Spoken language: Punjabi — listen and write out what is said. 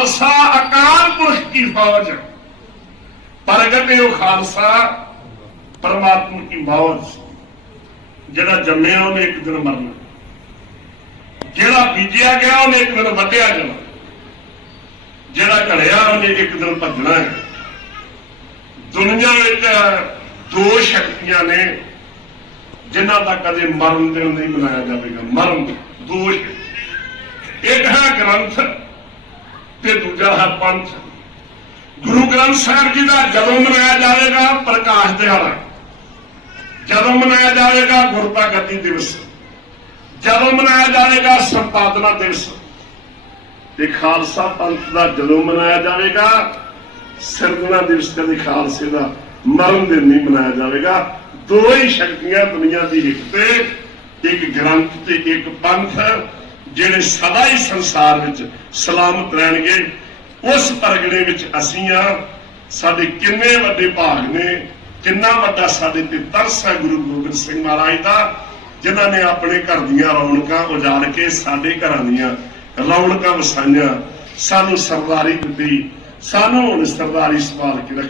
ਖਾਲਸਾ ਅਕਾਲ ਪੁਰਖ ਕੀ ਫੌਜ? ਪ੍ਰਗਟੇ ਖਾਲਸਾ ਪਰਮਾਤਮਾ ਕੀ ਫੌਜ ਜਿਹੜਾ ਜੰਮਿਆ ਉਹਨੇ ਇੱਕ ਦਿਨ ਮਰਨਾ। ਜਿਹੜਾ ਬੀਜਿਆ ਗਿਆ ਉਹਨੇ ਇੱਕ ਦਿਨ ਵੱਢਿਆ ਜਾਣਾ। ਜਿਹੜਾ ਘੜਿਆ ਉਹਨੇ ਇੱਕ ਦਿਨ ਭੱਜਣਾ ਹੈ। ਦੁਨੀਆ ਵਿੱਚ ਦੋ ਸ਼ਕਤੀਆਂ ਨੇ ਜਿਨ੍ਹਾਂ ਦਾ ਕਦੇ ਮਰਨ ਦਿਨ ਨਹੀਂ ਮਨਾਇਆ ਜਾਵੇਗਾ। ਮਰਨ ਦੋਸ਼ ਸ਼ਕਤੀਆਂ। ਇੱਕ ਹੈ ਗ੍ਰੰਥ ਤੇ ਦੂਜਾ ਹੈ ਪੰਥ। ਗੁਰੂ ਗ੍ਰੰਥ ਸਾਹਿਬ ਜੀ ਦਾ ਜਦੋਂ ਮਨਾਇਆ ਜਾਵੇਗਾ ਪ੍ਰਕਾਸ਼ ਦਿਹਾੜਾ, ਜਦੋਂ ਮਨਾਇਆ ਜਾਵੇਗਾ ਗੁਰਤਾ ਗੱਦੀ ਦਿਵਸ, ਜਦੋਂ ਮਨਾਇਆ ਜਾਵੇਗਾ ਸੰਪਾਦਨਾ ਦਿਵਸ, ਤੇ ਖਾਲਸਾ ਪੰਥ ਦਾ ਜਦੋਂ ਮਨਾਇਆ ਜਾਵੇਗਾ ਸਿਰਜਣਾ ਦਿਵਸ ਕਦੇ ਖਾਲਸੇ ਦਾ ਮਰਨ ਦਿਨ ਨਹੀਂ ਮਨਾਇਆ ਜਾਵੇਗਾ। ਦੋ ਹੀ ਸ਼ਕਤੀਆਂ ਦੁਨੀਆ ਦੀ ਇੱਕ ਤੇ, ਇੱਕ ਗ੍ਰੰਥ ਤੇ ਇੱਕ ਪੰਥ। ਜਿਹੜੇ ਸਦਾ ਹੀ ਸੰਸਾਰ ਵਿੱਚ ਸਲਾਮਤ ਰਹਿਣਗੇ, ਉਸ ਪਰਗਣੇ ਵਿੱਚ ਅਸੀਂ ਆ ਸਾਡੇ ਕਿੰਨੇ ਵੱਡੇ ਭਾਗ ਨੇ, ਕਿੰਨਾ ਵੱਡਾ ਸਾਡੇ ਤੇ ਤਰਸ ਹੈ ਗੁਰੂ ਗੋਬਿੰਦ ਸਿੰਘ ਮਹਾਰਾਜ ਦਾ, ਜਿਨ੍ਹਾਂ ਨੇ ਆਪਣੇ ਘਰ ਦੀਆਂ ਰੌਣਕਾਂ ਉਜਾੜ ਕੇ ਸਾਡੇ ਘਰਾਂ ਦੀਆਂ ਰੌਣਕਾਂ ਵਸਾਈਆਂ। ਸਾਨੂੰ ਸਰਦਾਰੀ ਦਿੱਤੀ, ਸਾਨੂੰ ਹੁਣ ਸਰਦਾਰੀ ਸੰਭਾਲ ਕੇ ਰੱਖ।